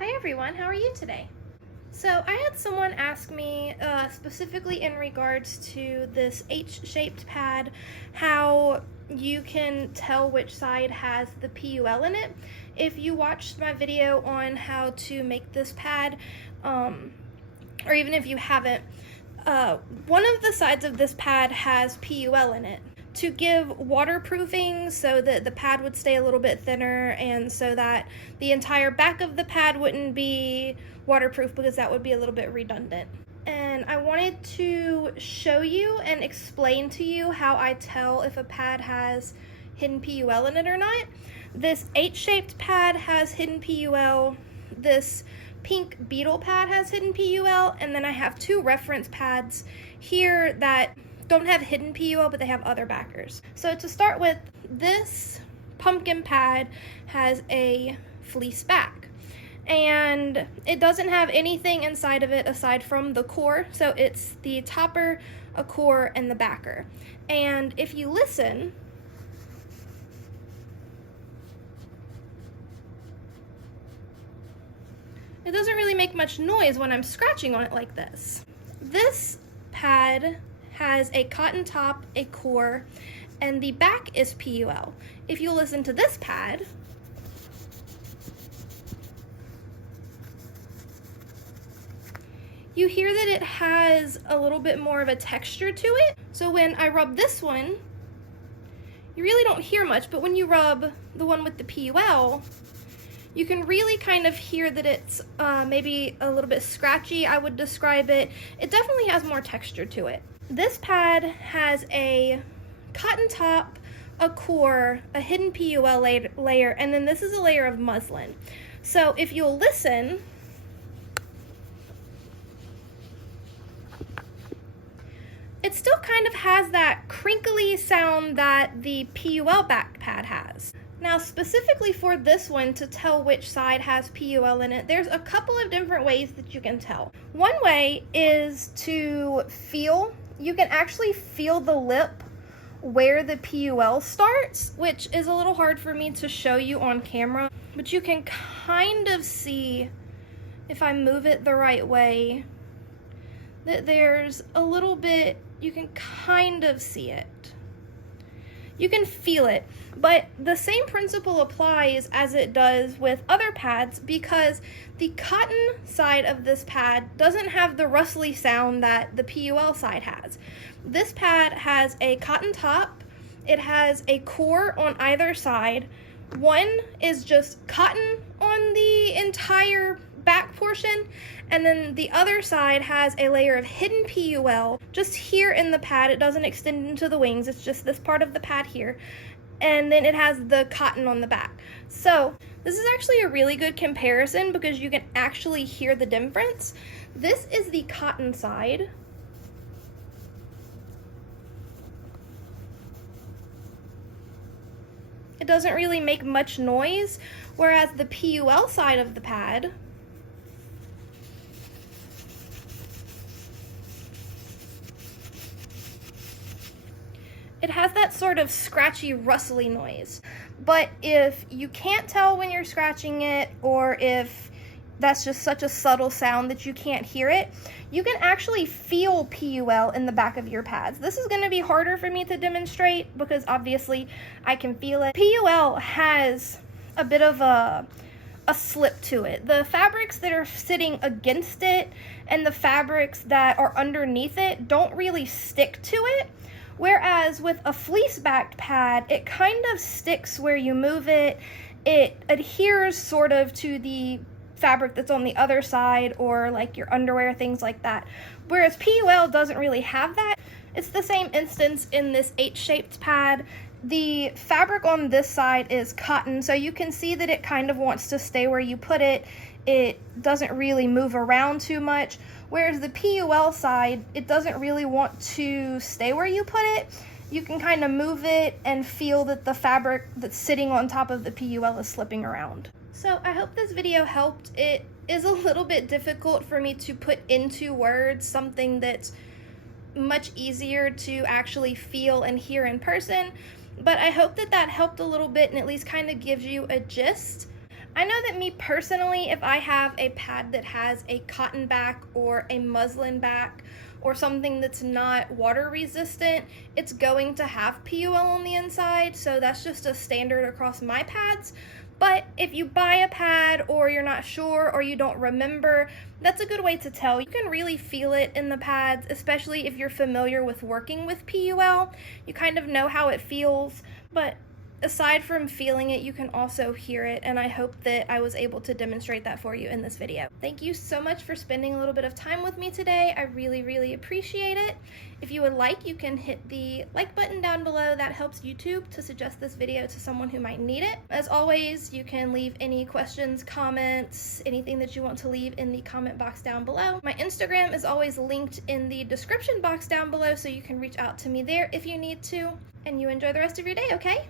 Hi everyone, how are you today? So I had someone ask me specifically in regards to this H-shaped pad, how you can tell which side has the PUL in it. If you watched my video on how to make this pad, or even if you haven't, one of the sides of this pad has PUL in it to give waterproofing so that the pad would stay a little bit thinner and so that the entire back of the pad wouldn't be waterproof, because that would be a little bit redundant. And I wanted to show you and explain to you how I tell if a pad has hidden PUL in it or not. This H-shaped pad has hidden PUL. This pink beetle pad has hidden PUL, and then I have two reference pads here that don't have hidden PUL, but they have other backers. So to start with, this pumpkin pad has a fleece back, and it doesn't have anything inside of it aside from the core. So it's the topper, a core, and the backer. And if you listen, it doesn't really make much noise when I'm scratching on it like this. This pad has a cotton top, a core, and the back is PUL. If you listen to this pad, you hear that it has a little bit more of a texture to it. So when I rub this one, you really don't hear much, but when you rub the one with the PUL, you can really kind of hear that it's maybe a little bit scratchy, I would describe it. It definitely has more texture to it. This pad has a cotton top, a core, a hidden PUL layer, and then this is a layer of muslin. So if you'll listen, it still kind of has that crinkly sound that the PUL back pad has. Now, specifically for this one, to tell which side has PUL in it, there's a couple of different ways that you can tell. One way is to feel. You can actually feel the lip where the PUL starts, which is a little hard for me to show you on camera, but you can kind of see, if I move it the right way, that there's a little bit, you can kind of see it. You can feel it, but the same principle applies as it does with other pads, because the cotton side of this pad doesn't have the rustly sound that the PUL side has. This pad has a cotton top, it has a core on either side. One is just cotton on the entire back portion, and then the other side has a layer of hidden PUL just here in the pad. It doesn't extend into the wings, it's just this part of the pad here, and then it has the cotton on the back. So this is actually a really good comparison because you can actually hear the difference. This is the cotton side. It doesn't really make much noise, whereas the PUL side of the pad, it has that sort of scratchy, rustly noise. But if you can't tell when you're scratching it, or if that's just such a subtle sound that you can't hear it, you can actually feel PUL in the back of your pads. This is going to be harder for me to demonstrate because obviously I can feel it. PUL has a bit of a slip to it. The fabrics that are sitting against it and the fabrics that are underneath it don't really stick to it. Whereas with a fleece-backed pad, it kind of sticks where you move it. It adheres sort of to the fabric that's on the other side, or like your underwear, things like that. Whereas PUL doesn't really have that. It's the same instance in this H-shaped pad. The fabric on this side is cotton, so you can see that it kind of wants to stay where you put it. It doesn't really move around too much. Whereas the PUL side, it doesn't really want to stay where you put it. You can kind of move it and feel that the fabric that's sitting on top of the PUL is slipping around. So I hope this video helped. It is a little bit difficult for me to put into words something that's much easier to actually feel and hear in person, but I hope that that helped a little bit and at least kind of gives you a gist. I know that me personally, if I have a pad that has a cotton back or a muslin back or something that's not water resistant, it's going to have PUL on the inside, so that's just a standard across my pads. But if you buy a pad or you're not sure or you don't remember, that's a good way to tell. You can really feel it in the pads, especially if you're familiar with working with PUL. You kind of know how it feels, but aside from feeling it, you can also hear it, and I hope that I was able to demonstrate that for you in this video. Thank you so much for spending a little bit of time with me today. I really, really appreciate it. If you would like, you can hit the like button down below. That helps YouTube to suggest this video to someone who might need it. As always, you can leave any questions, comments, anything that you want to leave in the comment box down below. My Instagram is always linked in the description box down below, so you can reach out to me there if you need to. And you enjoy the rest of your day, okay?